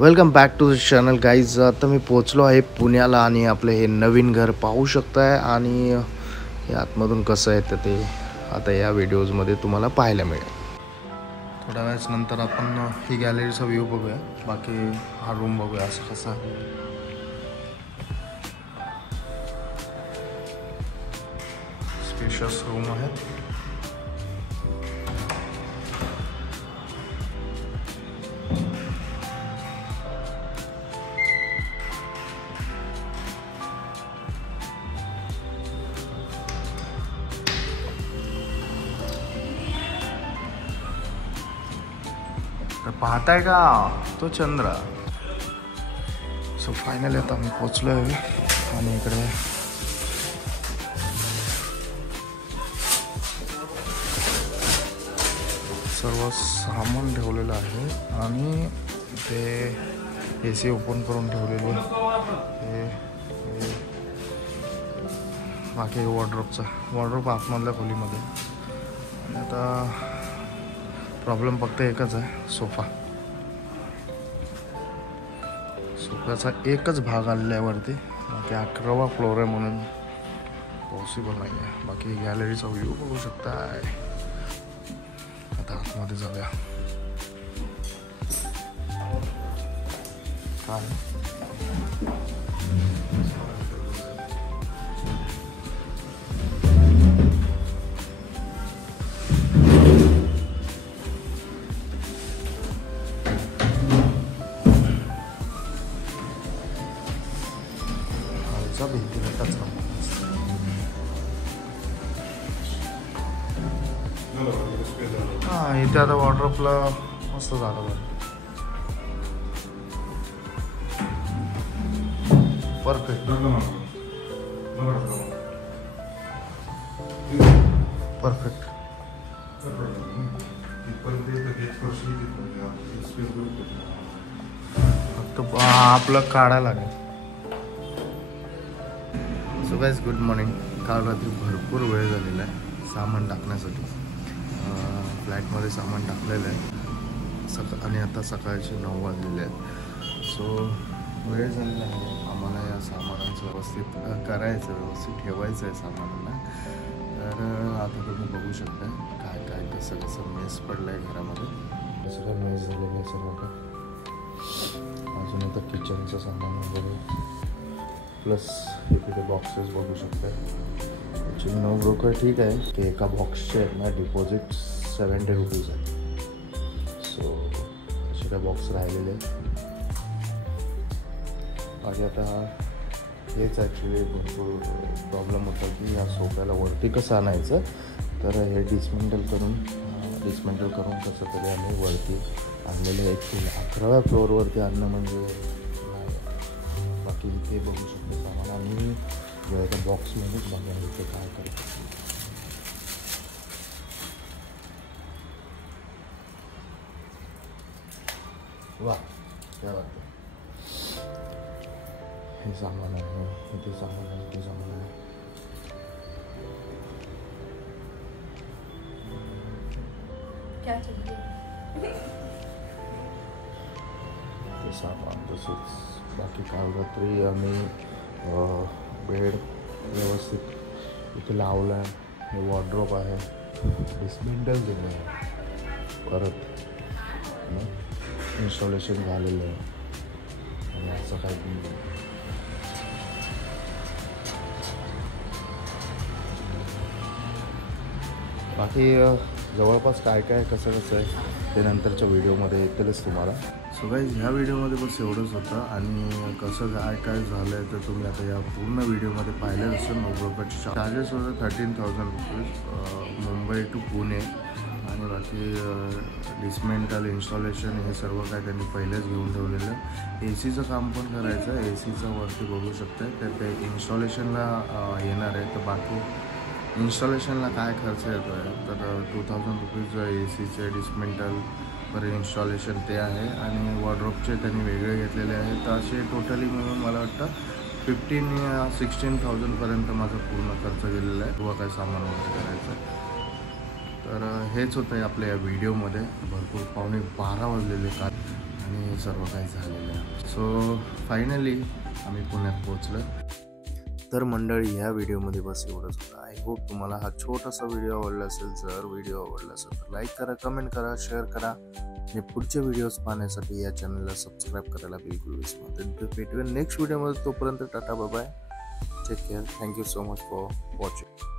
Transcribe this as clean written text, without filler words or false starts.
Welcome back to the channel guys. आता मी पोचलो आहे पुण्याला आणि आपलं हे नवीन घर पाहू शकताय आणि हे आतमधून कसं आहे तर ते आता या व्हिडिओजमध्ये तुम्हाला पाहायला मिळेल. थोड्या वेळेस नंतर आपण ही गॅलरीचा व्ह्यू बघूया. बाकी हा रूम बघूया असं कसा स्पेशियस रूम आहे. पाहताय का तो चंद्र. सो फायनली आता आम्ही पोचलो आहे आणि इकडे सर्व सामान ठेवलेलं आहे आणि ते AC ओपन करून ठेवलेले हे बाकी वॉर्डरोब आतमधल्या खोलीमध्ये. आणि आता प्रॉब्लेम फक्त एकच आहे, सोफ्याचा एकच भाग आलेला आहे वरती. बाकी 11वा फ्लोअर आहे म्हणून पॉसिबल नाही आहे. बाकी गॅलरीचा व्ह्यू बघू शकता. आता आतमध्ये जाऊया. काय भिंतीला टच हां. इथे आता वॉर्डरोबला मस्त झालं. Perfect perfect. फक्त आपलं काढायला लागेल. So guys good morning. काल रात्री भरपूर वेळ झालेला आहे सामान टाकण्यासाठी. फ्लॅटमध्ये सामान टाकलेलं आहे आणि आता सकाळचे 9 वाजलेले आहेत. सो वेळ झालेला आहे. आम्हाला या सामानांचं व्यवस्थित करायचं, व्यवस्थित ठेवायचं आहे सामानांना. तर आता तुम्ही बघू शकता काय काय कसं मेस पडलं आहे घरामध्ये. कसं काय मेस झालेलं आहे सर्व का. अजून आता किचनचं सामान वगैरे प्लस इथे बॉक्सेस बघू शकता. ॲक्च्युली नो ब्रोकर ठीक आहे की एका बॉक्सचे ना डिपॉझिट 70 रुपीज आहे. सो असे काय बॉक्स राहिलेले आहेत. बाकी आता हेच ॲक्च्युली भरपूर प्रॉब्लेम होता की या सोफ्याला वरती कसं आणायचं. तर हे डिस्मेंटल करून कसं तरी आम्ही वरती आणलेलं. ॲक्च्युली 11व्या फ्लोअरवरती आणणं म्हणजे बाकी इथे बघू शकतो सामान. आणि एका बॉक्समध्येच बघा इथे काय करतो. वा क्या बात आहे. हे सामान आहे, इथे सामान आहे, इथे सामान आहे. ते सामान तसेच. बाकी काल रात्री आम्ही बेड व्यवस्थित इथे लावला आहे. हे वॉर्डरोब आहे, डिस्मेंटल दिलं आहे, परत इन्स्टॉलेशन झालेलं आहे. आणि असं काही बाकी जवळपास काय काय कसं आहे ते नंतरच्या व्हिडिओमध्ये येतीलच तुम्हाला. सो गाईज ह्या व्हिडिओमध्ये बस एवढंच होतं. आणि कसं काय झालं आहे तर तुम्ही आता या पूर्ण व्हिडिओमध्ये पाहिलं असेल. नवरोपाचे चार्जेस होते 13,000 रुपीज मुंबई टू पुणे. आणि बाकी डिस्मेंटल इन्स्टॉलेशन हे सर्व काय त्यांनी पहिलेच घेऊन ठेवलेलं. ACचं काम पण करायचं आहे. ACचं वरती बघू शकता. तर ते इन्स्टॉलेशनला येणार आहे. तर बाकी इन्स्टॉलेशनला काय खर्च येतो आहे तर 2,000 रुपीज ACचे डिस्मेंटल पर इन्स्टॉलेशन ते आहे. आणि वॉर्डरोबचे त्यांनी वेगळे घेतलेले आहेत. तर असे टोटली मिळून मला वाटतं 15,000 या 16,000पर्यंत माझा पूर्ण खर्च गेलेला आहे. किंवा काय सामान वगैरे करायचं आहे. तर हेच होतं आहे आपल्या या व्हिडिओमध्ये. भरपूर 11:15 वाजलेले काल. आणि आणि सर्व काही झालेलं आहे. सो फायनली आम्ही पुण्यात पोहोचलो. तर मंडळी ह्या व्हिडिओमध्ये बस एवढंच होतं. आय होप तुम्हाला हा छोटासा व्हिडिओ आवडला असेल. जर व्हिडिओ आवडला असेल तर लाईक करा, कमेंट करा, शेअर करा आणि पुढचे व्हिडिओज पाहण्यासाठी या चॅनलला सबस्क्राईब करायला बिलकुल विसरू नका. भेटूया नेक्स्ट व्हिडिओमध्ये. तोपर्यंत tata, bye bye, take care. Thank you so much for watching.